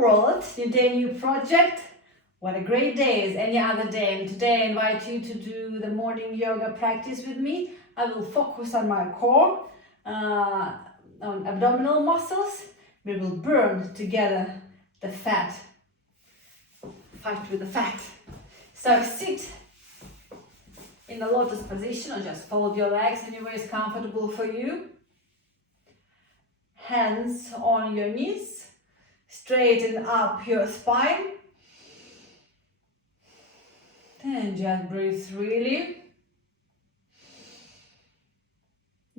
world, new day, new project. What a great day is any other day. And today I invite you to do the morning yoga practice with me. I will focus on my core, on abdominal muscles. We will burn together the fat. Fight with the fat. So sit in the lotus position or just fold your legs anywhere is comfortable for you. Hands on your knees. Straighten up your spine. And just breathe freely.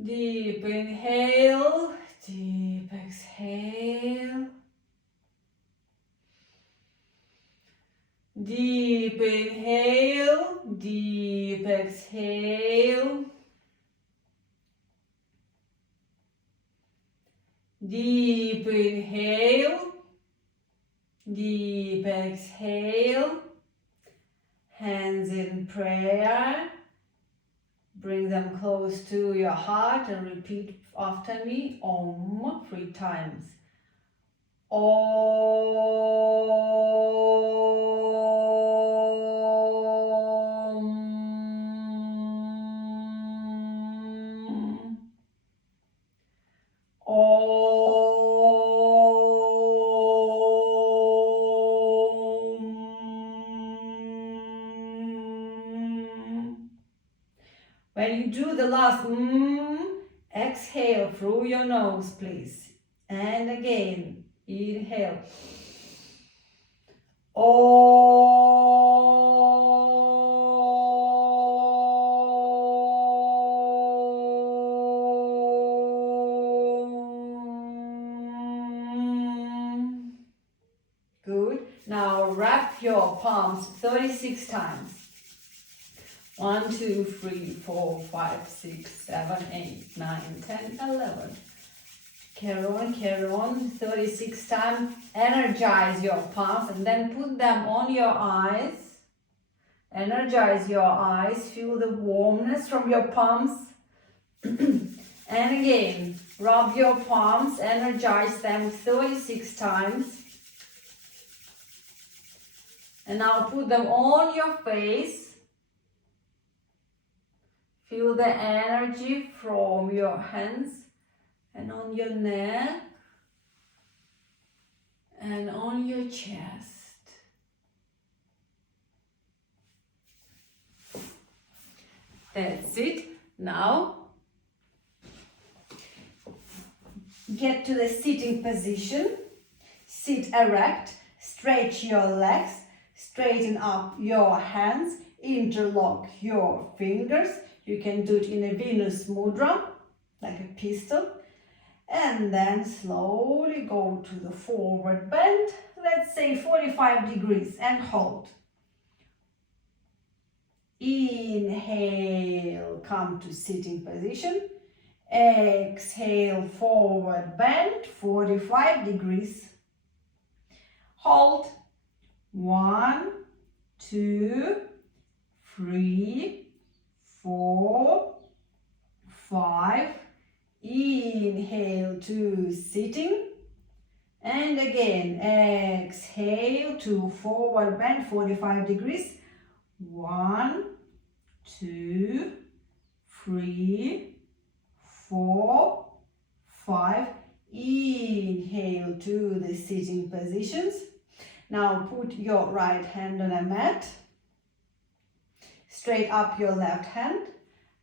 Deep inhale, deep exhale. Deep inhale, deep exhale. Deep inhale, deep exhale. Hands in prayer. Bring them close to your heart and repeat after me. Om 3 times. Om. When you do the last exhale through your nose, please. And again, inhale. Good. Now wrap your palms 36 times. 1, 2, 3, 4, 5, 6, 7, 8, 9, 10, 11. Carry on, 36 times. Energize your palms and then put them on your eyes. Energize your eyes, feel the warmness from your palms. And again, rub your palms, energize them 36 times. And now put them on your face. Feel the energy from your hands and on your neck and on your chest. That's it. Now get to the sitting position. Sit erect, stretch your legs, straighten up your hands, interlock your fingers. You can do it in a Venus mudra, like a pistol. And then slowly go to the forward bend, let's say 45 degrees, and hold. Inhale, come to sitting position. Exhale, forward bend, 45 degrees. Hold. 1, 2, 3, 4, 5. Inhale to sitting. And again, exhale to forward bend, 45 degrees. 1, 2, 3, 4, 5. Inhale to the sitting positions. Now put your right hand on a mat. Straight up your left hand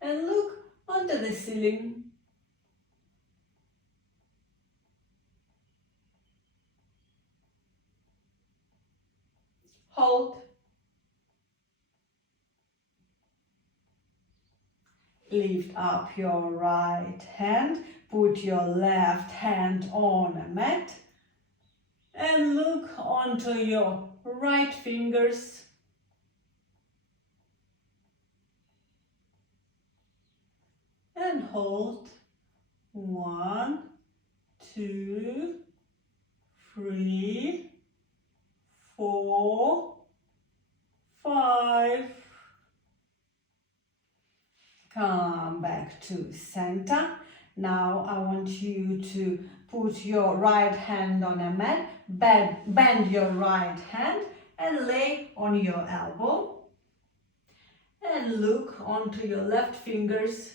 and look under the ceiling. Hold. Lift up your right hand. Put your left hand on a mat. And look onto your right fingers. And hold. 1, 2, 3, 4, 5. Come back to center. Now I want you to put your right hand on a mat, bend your right hand and lay on your elbow. And look onto your left fingers.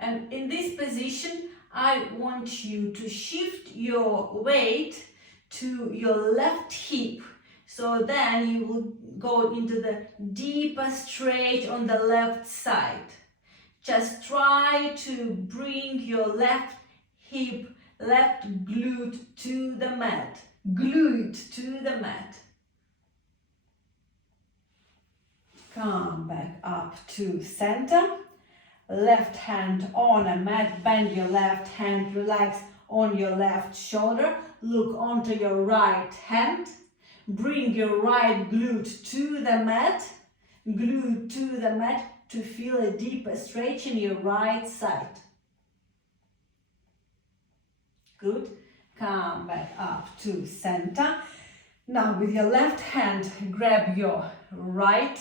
And in this position, I want you to shift your weight to your left hip. So then you will go into the deeper stretch on the left side. Just try to bring your left hip, left glute to the mat. Glute to the mat. Come back up to center. Left hand on a mat, bend your left hand, relax on your left shoulder. Look onto your right hand. Bring your right glute to the mat. Glute to the mat to feel a deeper stretch in your right side. Good. Come back up to center. Now with your left hand, grab your right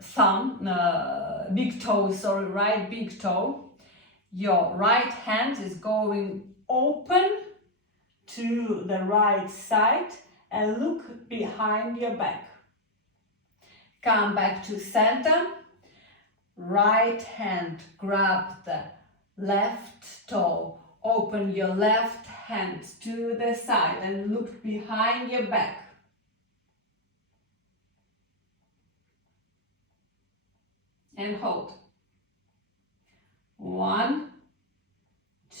thumb, big toe, right big toe. Your right hand is going open to the right side and look behind your back. Come back to center. Right hand, grab the left toe. Open your left hand to the side and look behind your back. And hold. 1,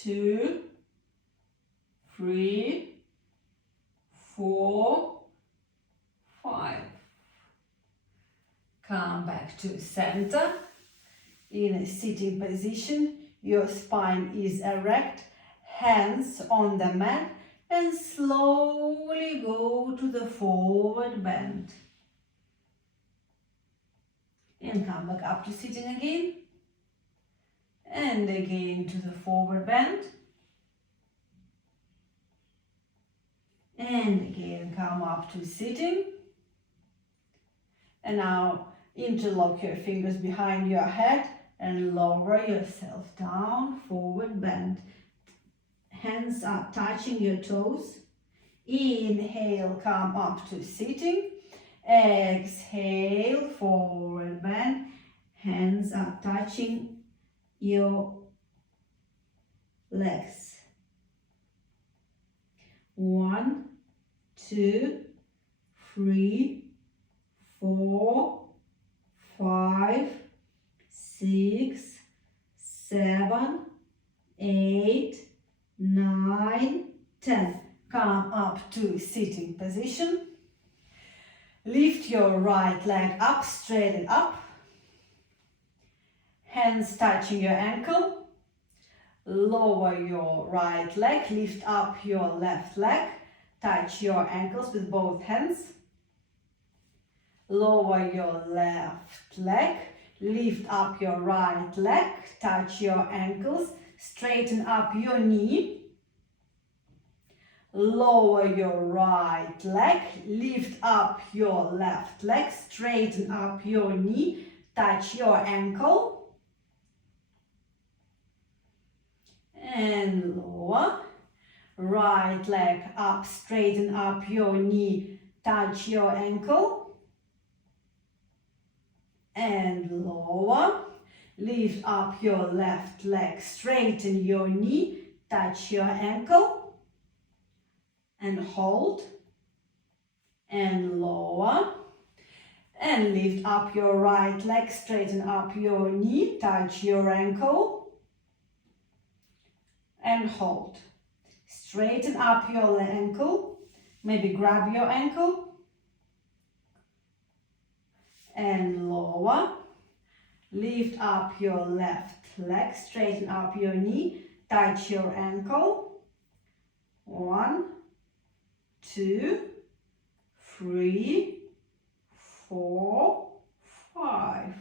2, 3, 4, 5. Come back to center. In a sitting position, your spine is erect, hands on the mat, and slowly go to the forward bend. And come back up to sitting again. And again to the forward bend. And again come up to sitting. And now interlock your fingers behind your head and lower yourself down, forward bend. Hands up, touching your toes. Inhale, come up to sitting. Exhale, forward bend. Hands up, touching your legs. 1, 2, 3, 4, 5, 6, 7, 8, 9, 10. Come up to sitting position. Lift your right leg up, straighten up. Hands touching your ankle. Lower your right leg, lift up your left leg. Touch your ankles with both hands. Lower your left leg, lift up your right leg, touch your ankles, straighten up your knee. Lower your right leg, lift up your left leg, straighten up your knee, touch your ankle. And lower. Right leg up, straighten up your knee, touch your ankle. And lower. Lift up your left leg, straighten your knee, touch your ankle. And hold. And lower. And lift up your right leg, straighten up your knee, touch your ankle. And hold. Straighten up your ankle, maybe grab your ankle. And lower. Lift up your left leg, straighten up your knee, touch your ankle. 1, 2, 3, 4, 5.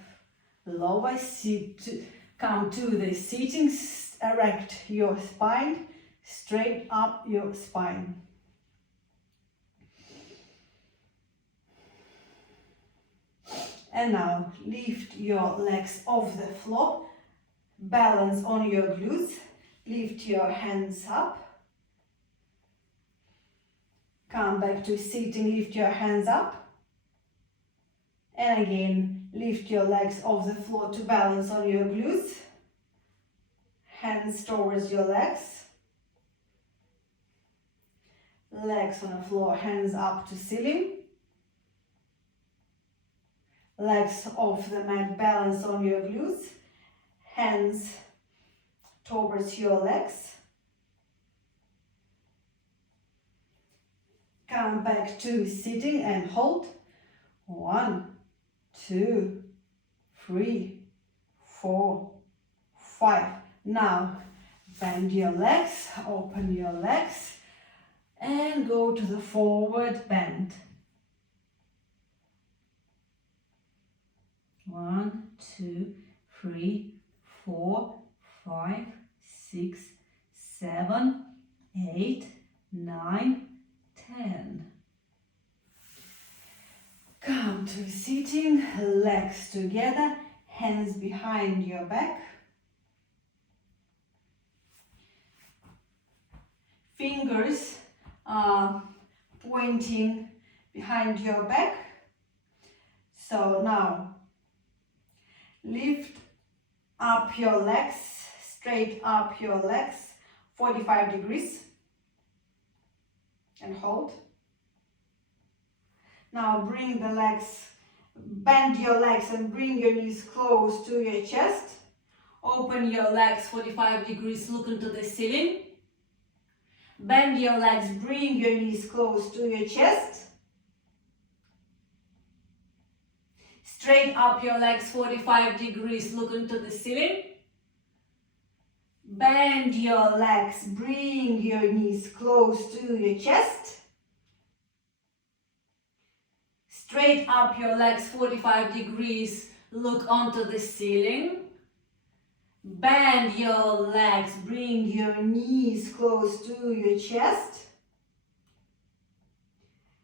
Lower, sit, come to the sitting, erect your spine, straight up your spine. And now lift your legs off the floor, balance on your glutes. Lift your hands up. Come back to sitting, lift your hands up. And again, lift your legs off the floor to balance on your glutes. Hands towards your legs. Legs on the floor, hands up to ceiling. Legs off the mat, balance on your glutes. Hands towards your legs. Come back to sitting and hold. 1, 2, 3, 4, 5. Now bend your legs, open your legs, and go to the forward bend. 1, 2, 3, 4, 5, 6, 7, 8, 9, 10. Come to sitting, legs together, hands behind your back. Fingers are pointing behind your back. So now lift up your legs, straight up your legs, 45 degrees, and hold. Now bring the legs, bend your legs and bring your knees close to your chest. Open your legs 45 degrees, look into the ceiling. Bend your legs, bring your knees close to your chest. Straight up your legs 45 degrees, look into the ceiling. Bend your legs, bring your knees close to your chest. Straight up your legs 45 degrees, look onto the ceiling. Bend your legs, bring your knees close to your chest.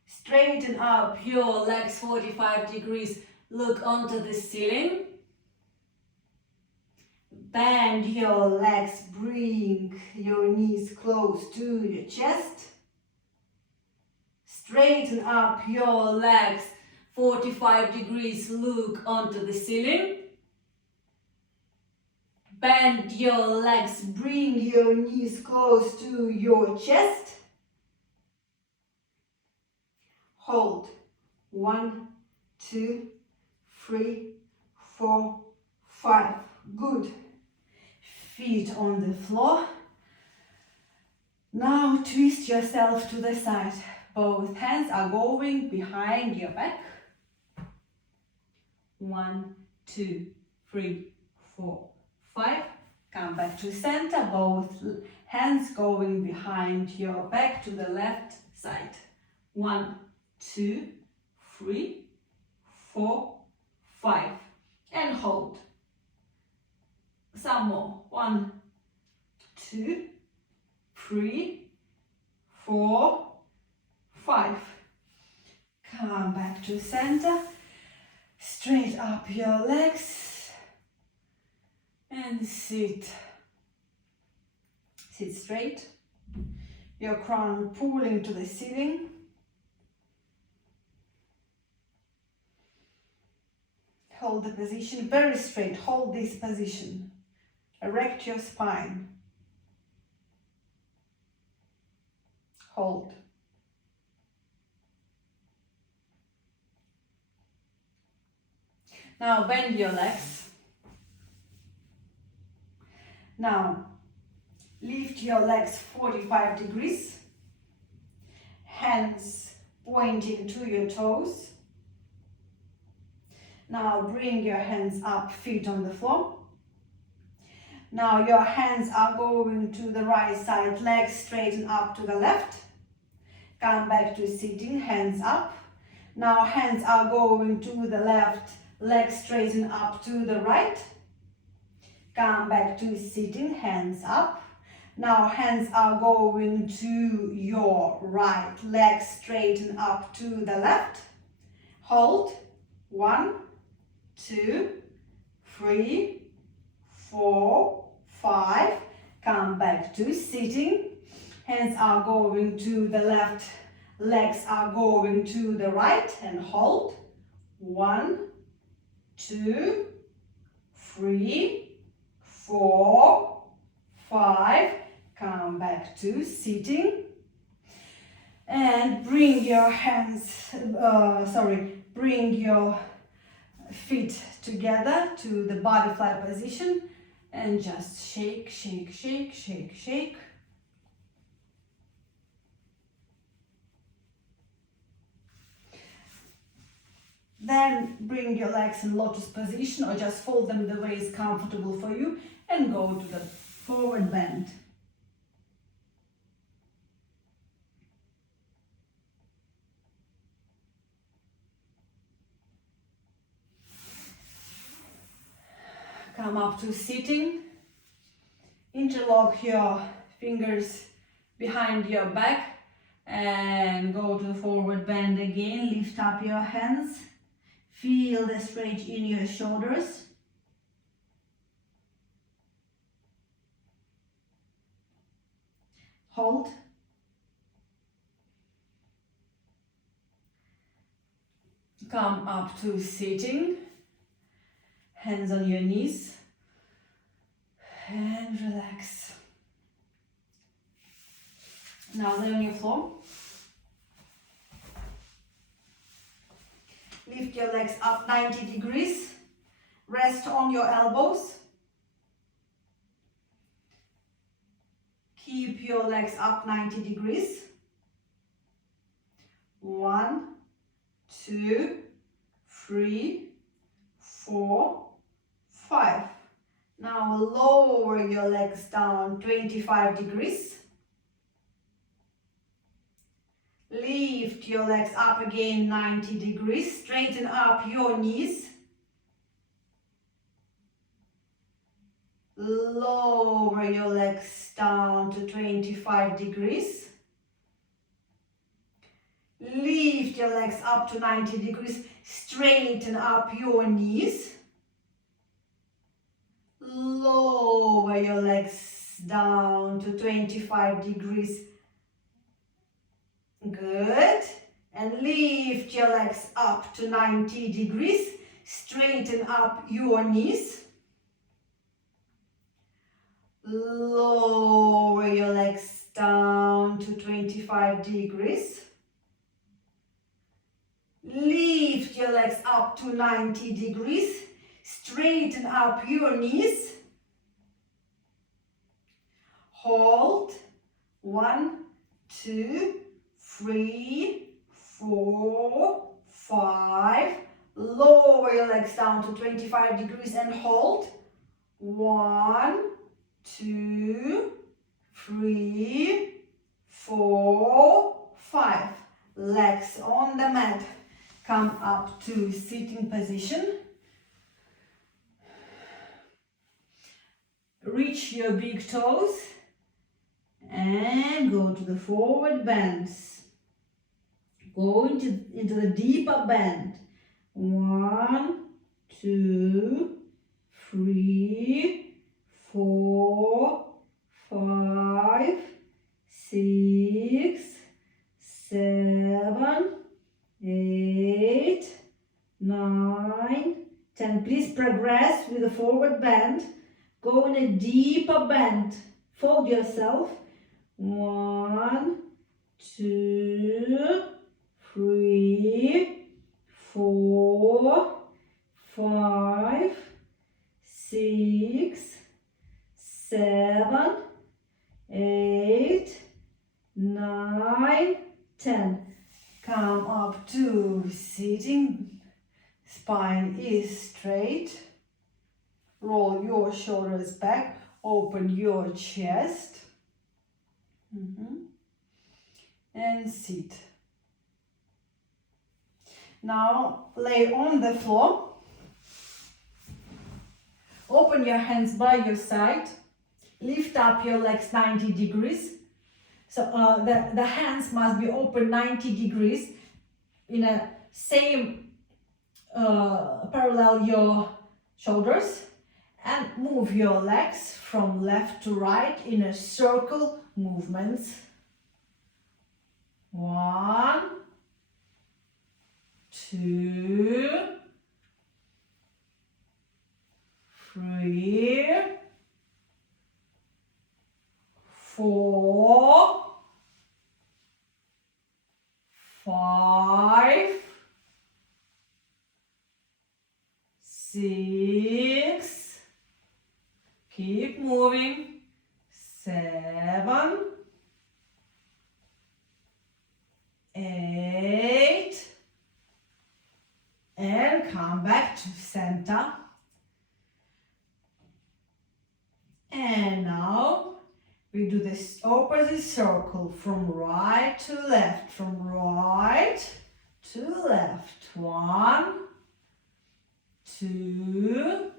Straighten up your legs 45 degrees, look onto the ceiling. Bend your legs, bring your knees close to your chest. Straighten up your legs 45 degrees, look onto the ceiling. Bend your legs, bring your knees close to your chest. Hold. 1, 2, 3, 4, 5. Good. Feet on the floor. Now twist yourself to the side. Both hands are going behind your back. 1, 2, 3, 4, 5. Come back to center. Both hands going behind your back to the left side. 1, 2, 3, 4, 5. And hold. Some more. 1, 2, 3, 4, 5. Come back to center. Straight up your legs. And sit. Sit straight. Your crown pulling to the ceiling. Hold the position very straight. Hold this position. Erect your spine. Hold. Now bend your legs. Now lift your legs 45 degrees. Hands pointing to your toes. Now bring your hands up, feet on the floor. Now your hands are going to the right side, legs straighten up to the left. Come back to sitting, hands up. Now hands are going to the left, legs straighten up to the right. Come back to sitting, hands up. Now hands are going to your right, legs straighten up to the left. Hold. 1, 2, 3, 4, 5. Come back to sitting. Hands are going to the left, legs are going to the right, and hold. 1, 2, 3, 4, 5. Come back to sitting. And bring your bring your feet together to the butterfly position and just shake, shake, shake, shake, shake. Then bring your legs in lotus position or just fold them the way is comfortable for you and go to the forward bend. Come up to sitting. Interlock your fingers behind your back and go to the forward bend again. Lift up your hands. Feel the stretch in your shoulders. Hold. Come up to sitting. Hands on your knees. And relax. Now lay on your floor. Lift your legs up 90 degrees. Rest on your elbows. Keep your legs up 90 degrees. 1, 2, 3, 4, 5. Now lower your legs down 25 degrees. Lift your legs up again 90 degrees. Straighten up your knees. Lower your legs down to 25 degrees. Lift your legs up to 90 degrees. Straighten up your knees. Lower your legs down to 25 degrees. Good. And lift your legs up to 90 degrees. Straighten up your knees. Lower your legs down to 25 degrees. Lift your legs up to 90 degrees. Straighten up your knees. Hold. 1, 2, 3, 4, 5. Lower your legs down to 25 degrees and hold. 1, 2, 3, 4, 5. Legs on the mat. Come up to sitting position. Reach your big toes and go to the forward bends. Go into the deeper bend. 1, 2, 3, 4, 5, 6, 7, 8, 9, 10. Please progress with the forward bend. Go in a deeper bend. Fold yourself. 1, 2, 3, 4, 5, 6, 7, 8, 9, 10. Come up to sitting. Spine is straight. Roll your shoulders back. Open your chest. And sit. Now lay on the floor. Open your hands by your side. Lift up your legs 90 degrees. So the hands must be open 90 degrees in a same parallel your shoulders. And move your legs from left to right in a circle movements. 1, 2, 3, 4, 5, 6, keep moving, 7, 8, and come back to center. And now we do this opposite circle from right to left, from right to left. 1, 2,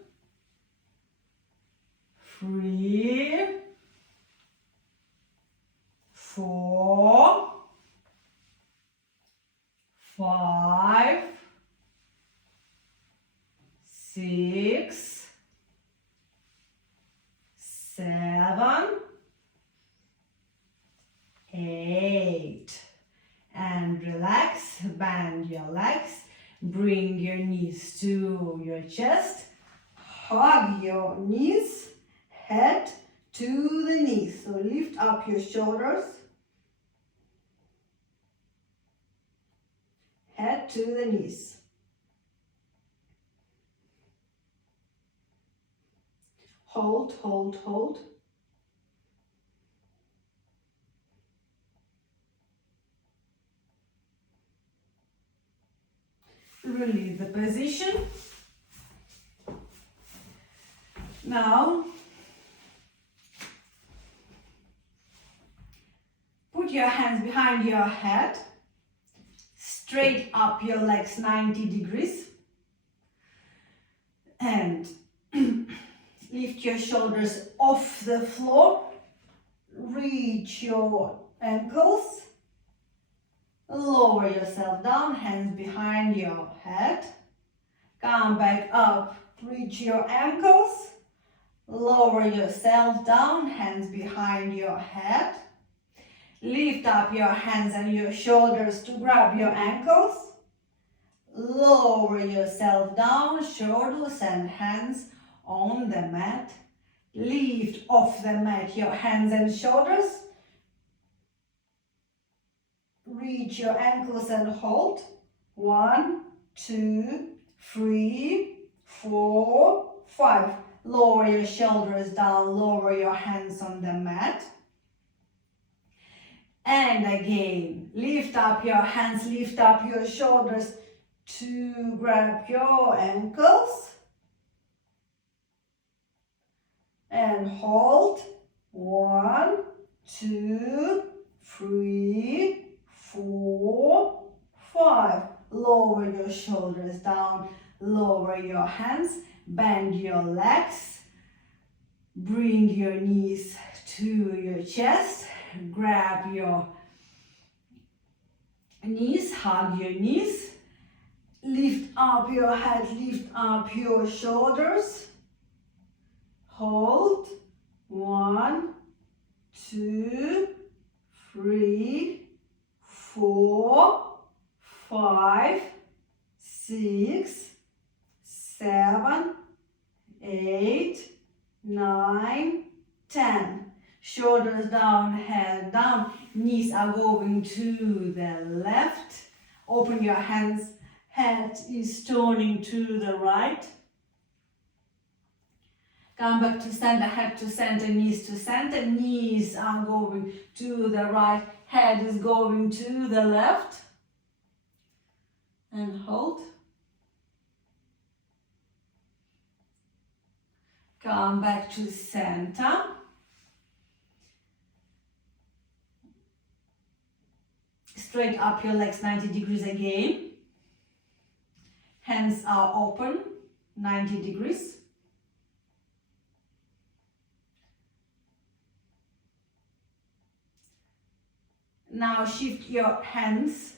3, 4, 5, 6, 7, 8. And relax, bend your legs, bring your knees to your chest, hug your knees, head to the knees. So lift up your shoulders, head to the knees. Hold, hold, hold. Release the position. Now, put your hands behind your head. Straight up your legs 90 degrees. And lift your shoulders off the floor. Reach your ankles. Lower yourself down, hands behind your head. Come back up, reach your ankles. Lower yourself down, hands behind your head. Lift up your hands and your shoulders to grab your ankles. Lower yourself down, shoulders and hands on the mat. Lift off the mat your hands and shoulders. Reach your ankles and hold. 1, 2, 3, 4, 5. Lower your shoulders down, lower your hands on the mat. And again, lift up your hands, lift up your shoulders to grab your ankles. And hold. 1, 2, 3, 4, 5. Lower your shoulders down, lower your hands, bend your legs, bring your knees to your chest, grab your knees, hug your knees, lift up your head, lift up your shoulders, hold. 1, 2, 3, 4, 5, 6, 7, 8, 9, 10. Shoulders down, head down. Knees are going to the left. Open your hands. Head is turning to the right. Come back to center, head to center, knees to center. Knees are going to the right. Head is going to the left. And hold. Come back to center. Straight up your legs 90 degrees again. Hands are open 90 degrees. Now shift your hands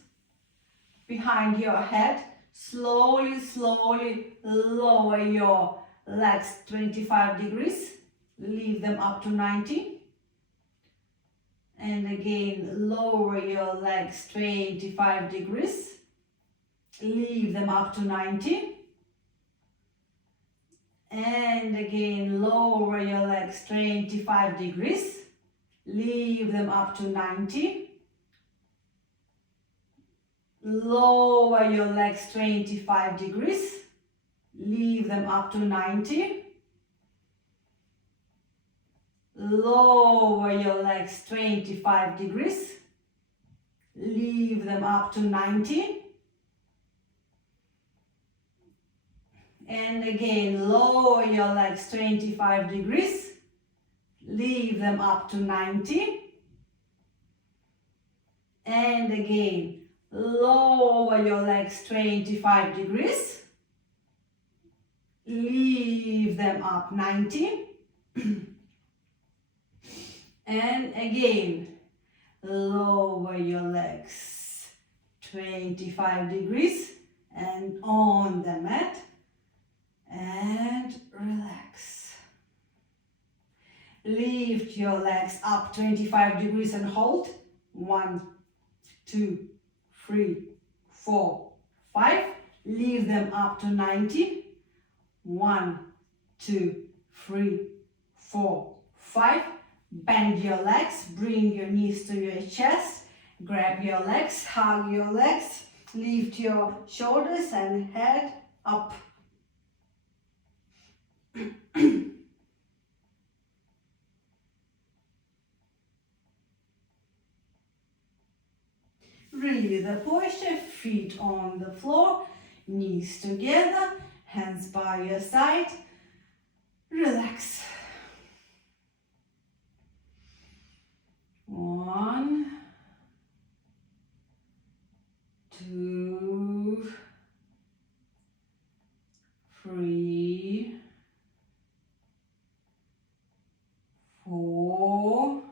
behind your head. Slowly, slowly lower your legs 25 degrees, leave them up to 90. And again, lower your legs 25 degrees, leave them up to 90. And again, lower your legs 25 degrees, leave them up to 90. Lower your legs 25 degrees, leave them up to 90. Lower your legs 25 degrees, leave them up to 90. And again, lower your legs 25 degrees, leave them up to 90. And again, lower your legs 25 degrees, leave them up 90. And again, lower your legs 25 degrees and on the mat. And relax. Lift your legs up 25 degrees and hold. 1, 2, 3, 4, 5. Leave them up to 90. 1, 2, 3, 4, 5. Bend your legs. Bring your knees to your chest. Grab your legs. Hug your legs. Lift your shoulders and head up. Release the posture, feet on the floor, knees together, hands by your side. Relax. 1, 2, 3, 4,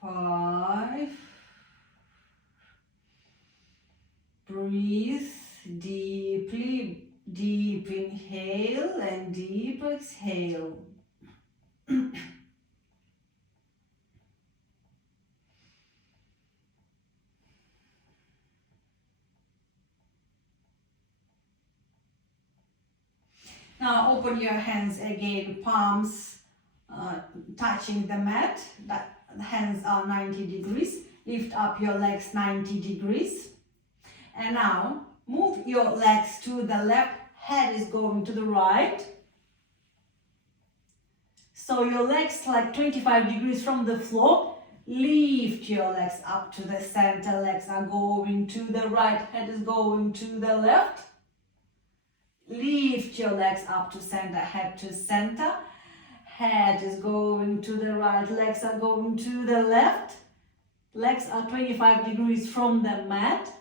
5. Breathe deeply, deep inhale and deep exhale. Now open your hands again, palms touching the mat. The hands are 90 degrees. Lift up your legs 90 degrees. And now move your legs to the left. Head is going to the right. So your legs like 25 degrees from the floor. Lift your legs up to the center. Legs are going to the right. Head is going to the left. Lift your legs up to center, head to center. Head is going to the right, legs are going to the left. Legs are 25 degrees from the mat.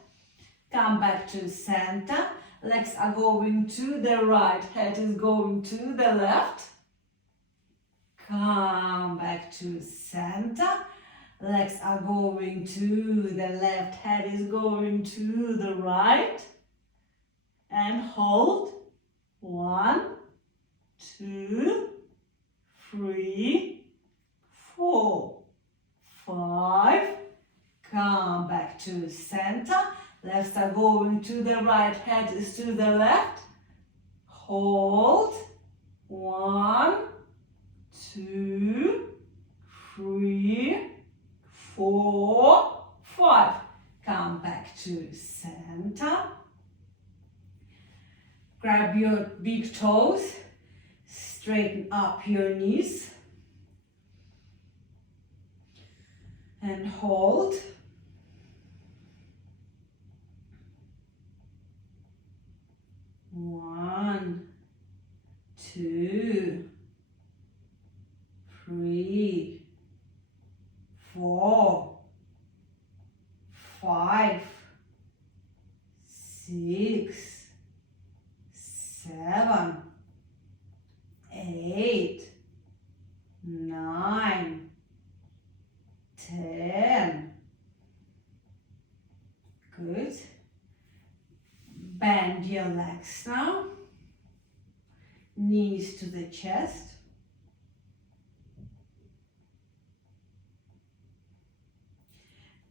Come back to center. Legs are going to the right, head is going to the left. Come back to center. Legs are going to the left, head is going to the right. And hold. 1, 2, 3, 4, 5. Come back to center. Legs are going to the right, head is to the left. Hold. 1, 2, 3, 4, 5. Come back to center. Grab your big toes, straighten up your knees, and hold. 1, 2, 3, 4, 5, 6, 7, 8, 9, 10. Good. Bend your legs. relax now. Knees to the chest.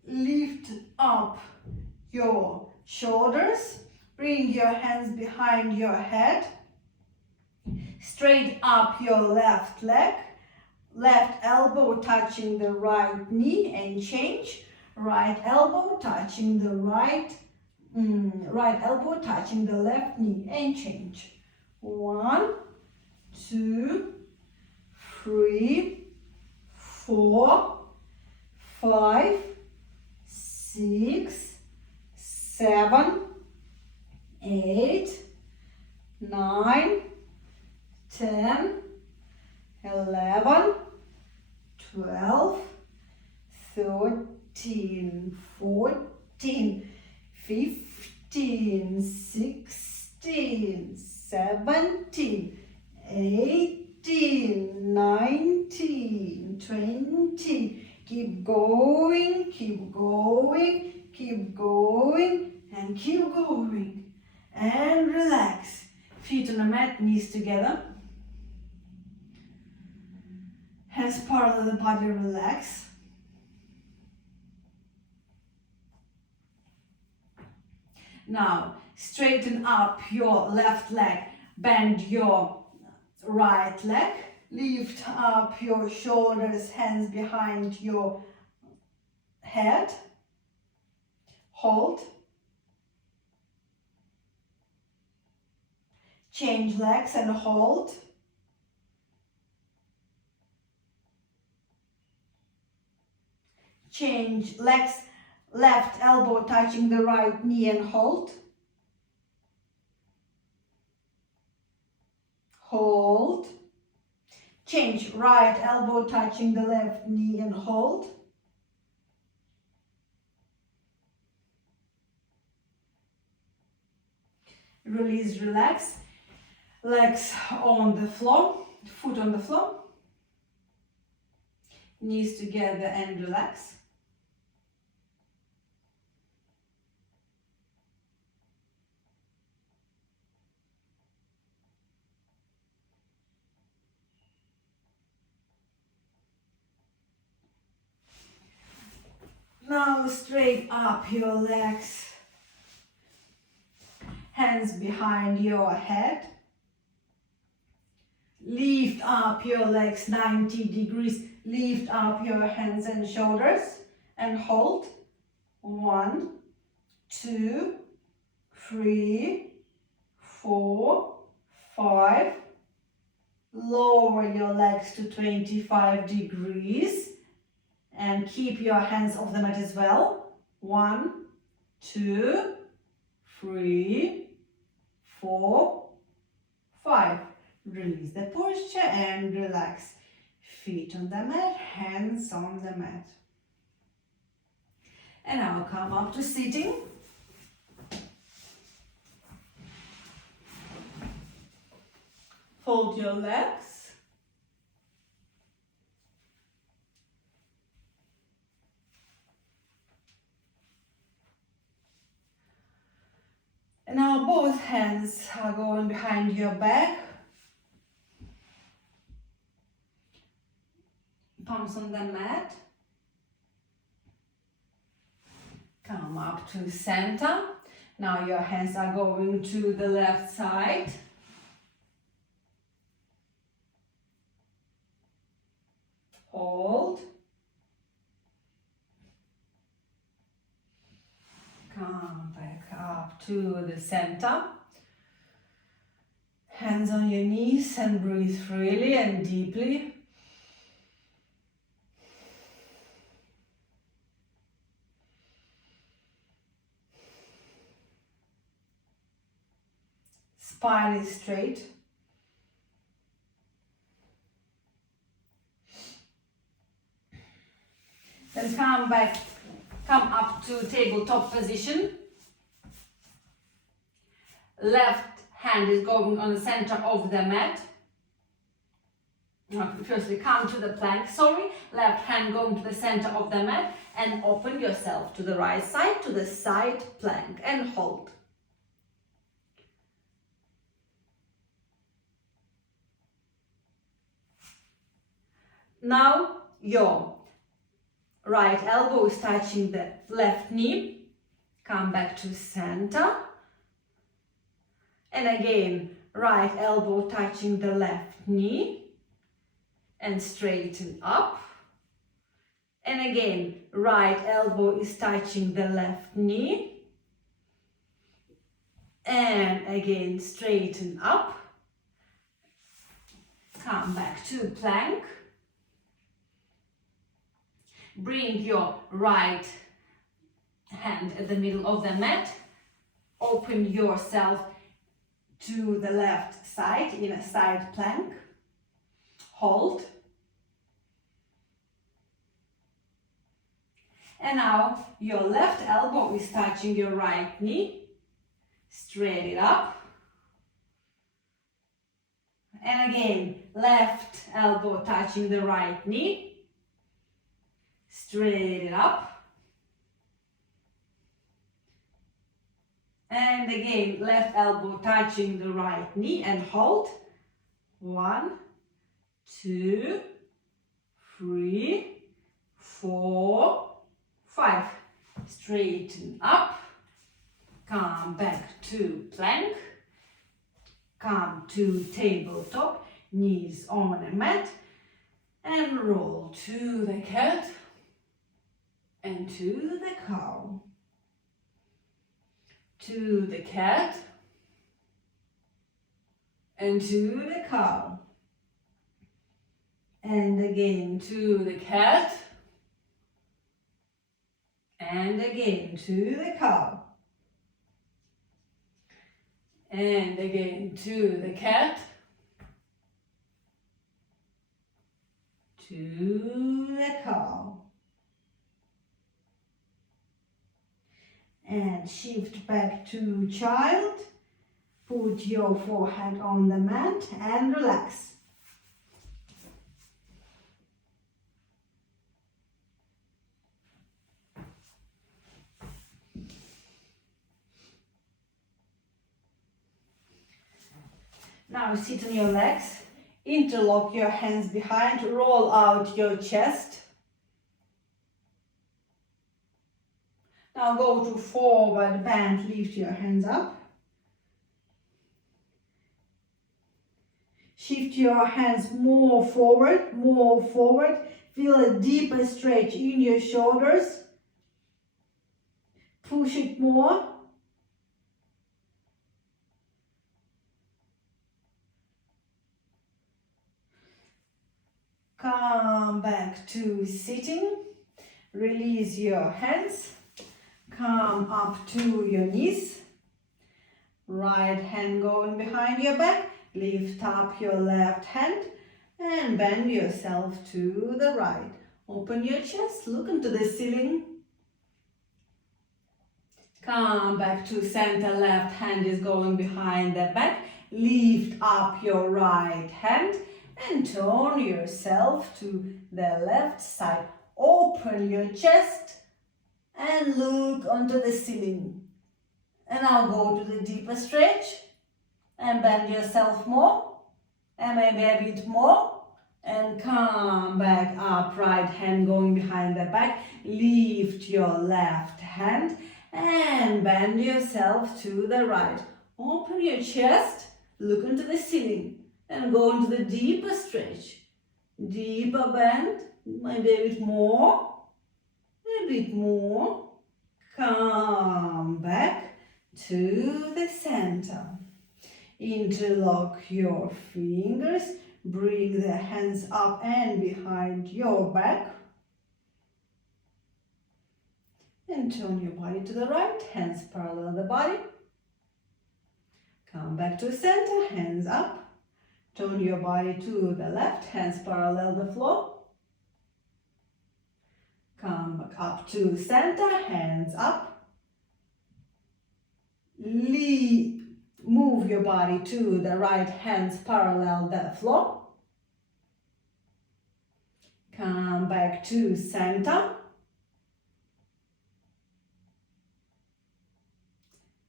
Lift up your shoulders. Bring your hands behind your head. Straight up your left leg. Left elbow touching the right knee and change. Right elbow touching the right elbow touching the left knee and change. 1, 2, 3, 4, 5, 6, 7, 8, 9, 10, 11, 12, 13, 14, 15, 16, 17, 18, 19, 20. Keep going, keep going, keep going, and keep going. And relax. Feet on the mat, knees together. Hands parallel the body, relax. Now, straighten up your left leg, bend your right leg, lift up your shoulders, hands behind your head, hold, change legs and hold, change legs, left elbow touching the right knee and hold, hold, change right elbow touching the left knee and hold, release, relax, legs on the floor, foot on the floor, knees together and relax. Now straight up your legs, hands behind your head, lift up your legs 90 degrees, lift up your hands and shoulders and hold. 1, 2, 3, 4, 5, lower your legs to 25 degrees. And keep your hands off the mat as well. 1, 2, 3, 4, 5. Release the posture and relax. Feet on the mat, hands on the mat. And now come up to sitting. Fold your legs. And now both hands are going behind your back. Palms on the mat. Come up to center. Now your hands are going to the left side. Hold. Come back up to the center. Hands on your knees and breathe freely and deeply. Spine is straight. Then come back. Come up to tabletop position. Left hand is going on the center of the mat. Firstly, come to the plank, Left hand going to the center of the mat and open yourself to the right side, to the side plank and hold. Now your right elbow is touching the left knee. Come back to center. And again, right elbow touching the left knee. And straighten up. And again, right elbow is touching the left knee. And again, straighten up. Come back to plank. Bring your right hand at the middle of the mat. Open yourself to the left side in a side plank. Hold. And now your left elbow is touching your right knee. Straight it up. And again, left elbow touching the right knee. Straight it up. And again, left elbow touching the right knee and hold. 1, 2, 3, 4, 5. Straighten up. Come back to plank. Come to tabletop. Knees on a mat. And roll to the cat. And to the cow. To the cat. And to the cow. And again to the cat. And again to the cow. And again to the cat. To the cow. And shift back to child. Put your forehead on the mat and relax. Now sit on your legs, interlock your hands behind, roll out your chest. Now go to forward bend, lift your hands up. Shift your hands more forward, Feel a deeper stretch in your shoulders. Push it more. Come back to sitting. Release your hands. Come up to your knees. Right hand going behind your back. Lift up your left hand and bend yourself to the right. Open your chest, look into the ceiling. Come back to center, left hand is going behind the back. Lift up your right hand and turn yourself to the left side. Open your chest and look onto the ceiling. And now go to the deeper stretch and bend yourself more and maybe a bit more and come back up. Right hand going behind the back. Lift your left hand and bend yourself to the right. Open your chest, look into the ceiling and go into the deeper stretch. Deeper bend, maybe a bit more, a bit more. Come back to the center. Interlock your fingers. Bring the hands up and behind your back. And turn your body to the right. Hands parallel the body. Come back to center. Hands up. Turn your body to the left. Hands parallel the floor. Come back up to center. Hands up. Move your body to the right, hands parallel the floor. Come back to center.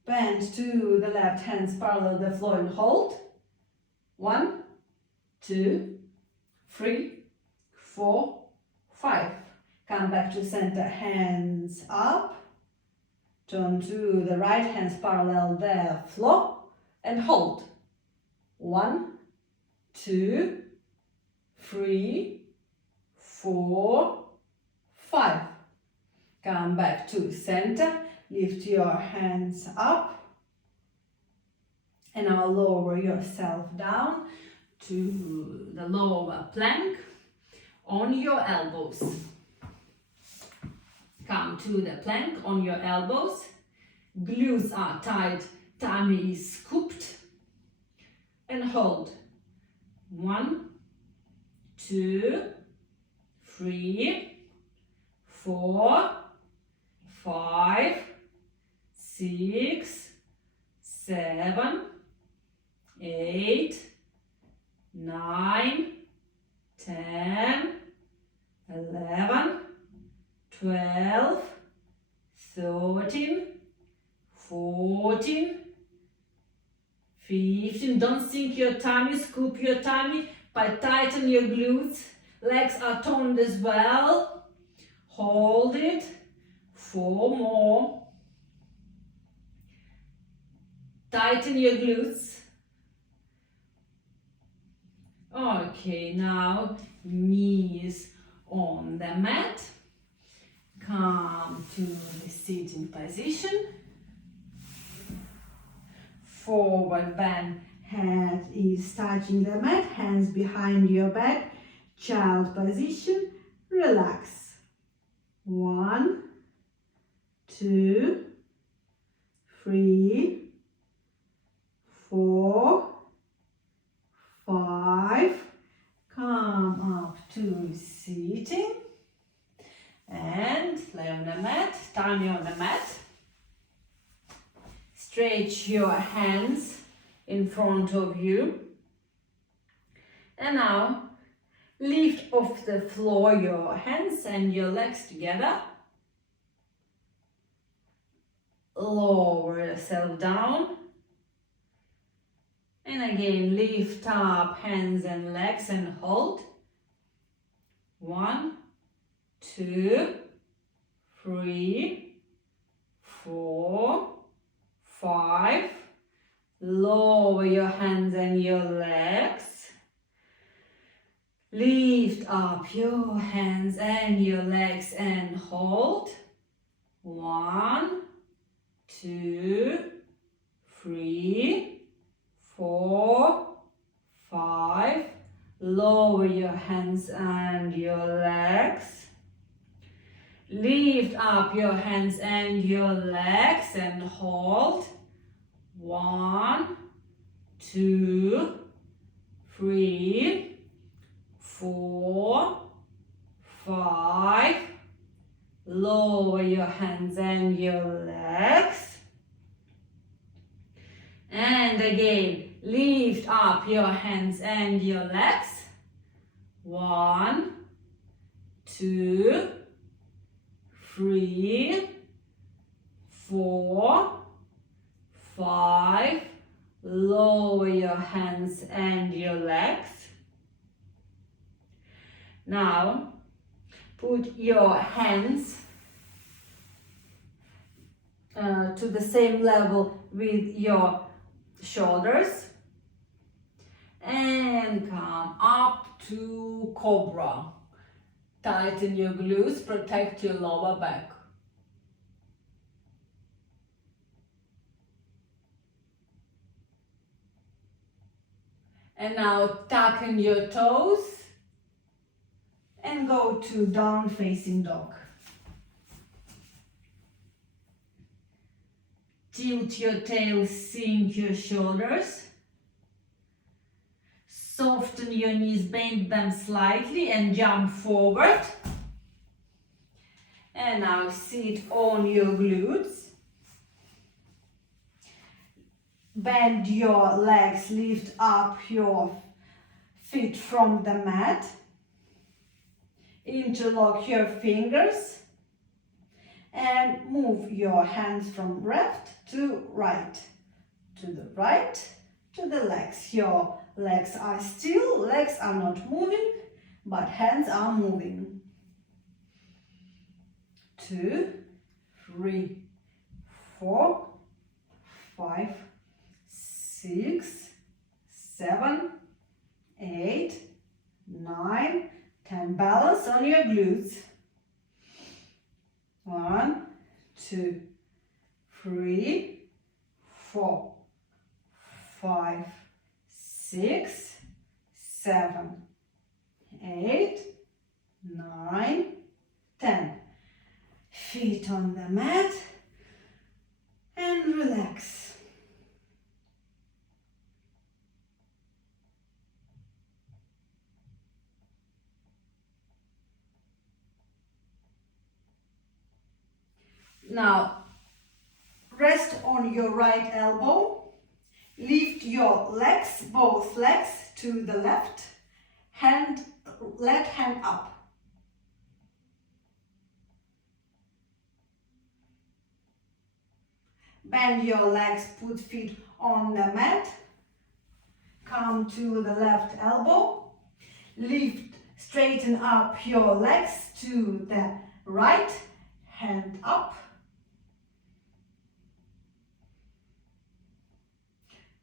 Bend to the left, hands parallel the floor and hold. 1, 2, 3, 4, 5. Come back to center, hands up. Turn to the right, hands parallel the floor and hold. 1, 2, 3, 4, 5. Come back to center, lift your hands up and now lower yourself down to the lower plank on your elbows. Come to the plank on your elbows. Glutes are tight, tummy is scooped. And hold. 1, 2, 3, 4, 5, 6, 7, 8, 9, 10, 11, 12, 13, 14, 15. Don't sink your tummy, scoop your tummy, but tighten your glutes. Legs are toned as well. Hold it. 4 more. Tighten your glutes. Okay, now knees on the mat. Come to the sitting position. Forward bend, head is touching the mat, hands behind your back, child position, relax. 1, 2, 3, 4, 5. Come up to sitting and lay on the mat, tummy on the mat. Stretch your hands in front of you. And now lift off the floor your hands and your legs together. Lower yourself down. And again, lift up hands and legs and hold. 1, 2, 3, 4, 5. Lower your hands and your legs. Lift up your hands and your legs and hold. 1, 2, 3, 4, 5. Lower your hands and your legs. Lift up your hands and your legs and hold. 1, 2, 3, 4, 5. Lower your hands and your legs. And again, lift up your hands and your legs. 1, 2, 3, 4, 5. Lower your hands and your legs. Now, put your hands to the same level with your shoulders and come up to cobra. Tighten your glutes, protect your lower back. And now tuck in your toes and go to down facing dog. Tilt your tail, sink your shoulders. Soften your knees, bend them slightly and jump forward. And now sit on your glutes. Bend your legs, lift up your feet from the mat. Interlock your fingers and move your hands from left to right, to the right, to the legs. Your legs are still, legs are not moving, but hands are moving. 2, 3, 4, 5, 6, 7, 8, 9, 10. Balance on your glutes. 1, 2, 3, 4, 5, 6, 7, 8, 9, 10. Feet on the mat and relax. Now, rest on your right elbow. Lift your legs, both legs to the left. Left hand up. Bend your legs, put feet on the mat. Come to the left elbow. Lift, straighten up your legs to the right. Hand up.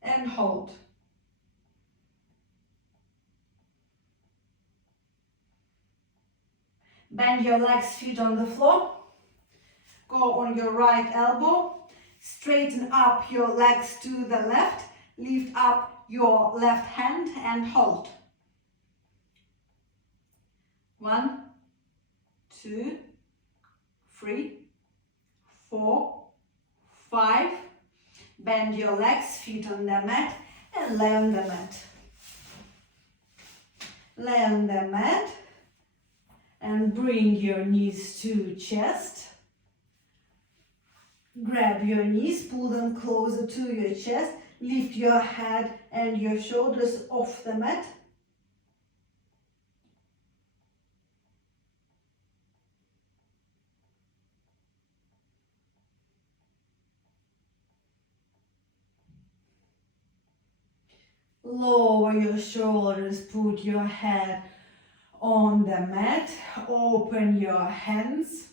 And hold. Bend your legs, feet on the floor. Go on your right elbow. Straighten up your legs to the left. Lift up your left hand and hold. 1, 2, 3, 4, 5. Bend your legs, feet on the mat, and lay on the mat. Lay on the mat and bring your knees to chest. Grab your knees, pull them closer to your chest. Lift your head and your shoulders off the mat. Lower your shoulders, put your head on the mat, open your hands.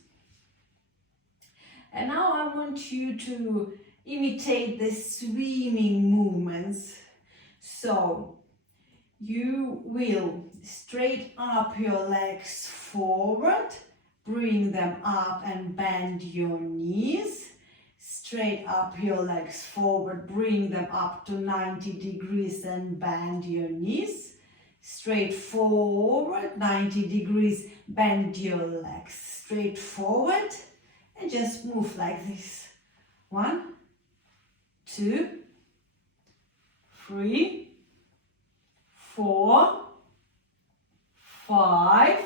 And now I want you to imitate the swimming movements. So you will straight up your legs forward, bring them up and bend your knees. Straight up your legs forward, bring them up to 90 degrees and bend your knees. Straight forward, 90 degrees, bend your legs. Straight forward and just move like this. 1, 2, 3, 4, 5,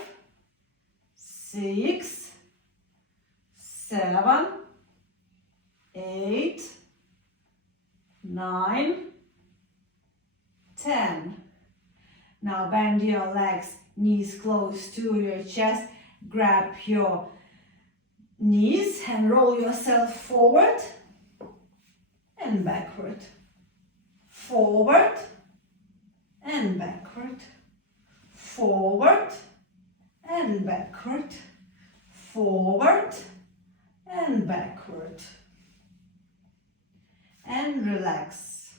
6, 7, 8, 9, 10. Now bend your legs, knees close to your chest. Grab your knees and roll yourself forward and backward. Forward and backward. Forward and backward. Forward and backward. And relax.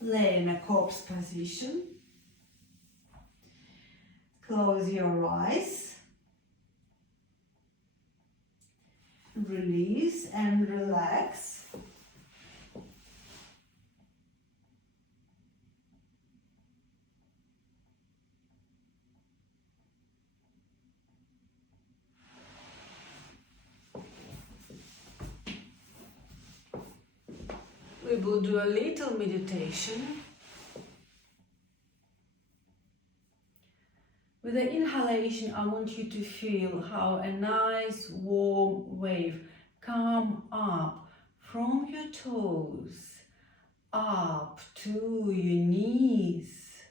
Lay in a corpse position. Close your eyes. Release and relax. We will do a little meditation. With the inhalation, I want you to feel how a nice warm wave come up from your toes, up to your knees,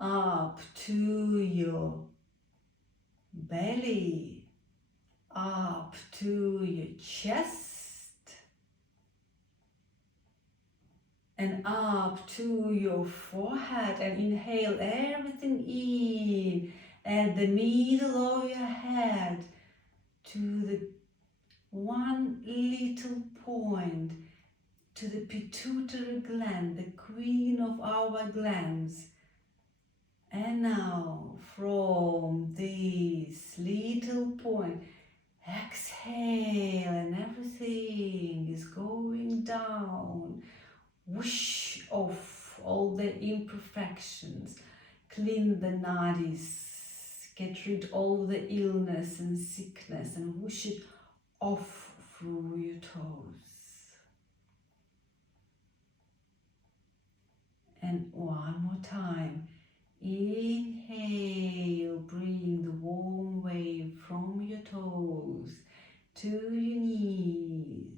up to your belly, up to your chest. and up to your forehead, and inhale everything in at the middle of your head to the one little point, to the pituitary gland, the queen of our glands. And now from this little point, exhale, and everything is going down. Whoosh off all the imperfections, clean the nadis, get rid all the illness and sickness, and whoosh it off through your toes. And one more time. Inhale, bring the warm wave from your toes to your knees,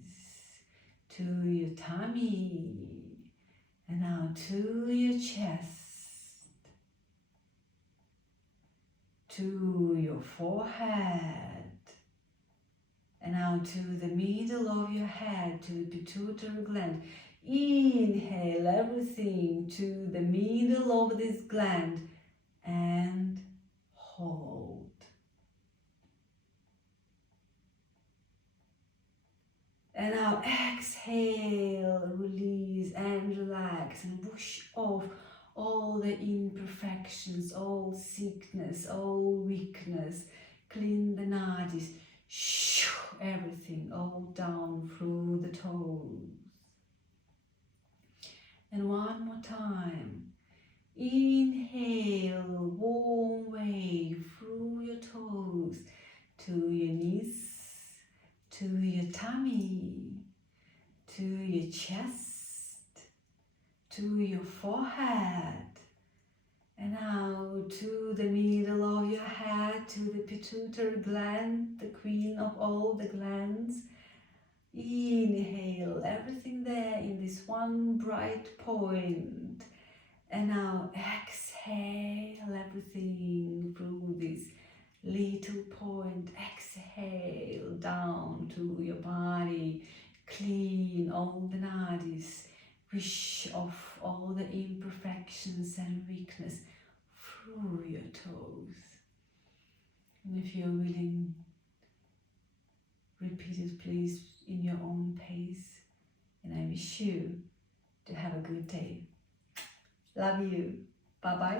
to your tummy, and now to your chest, to your forehead, and now to the middle of your head, to the pituitary gland. Inhale everything to the middle of this gland and hold. And now exhale, release and relax, and whoosh off all the imperfections, all sickness, all weakness. Clean the nadis, everything all down through the toes. And one more time. Inhale, warm wave through your toes to your knees, to your tummy, to your chest, to your forehead, and now to the middle of your head, to the pituitary gland, the queen of all the glands. Inhale everything there in this one bright point, and now exhale everything through this little point. Exhale down to your body, clean all the nadis, wish off all the imperfections and weakness through your toes. And if you're willing, repeat it please in your own pace, and I wish you to have a good day. Love you. Bye bye.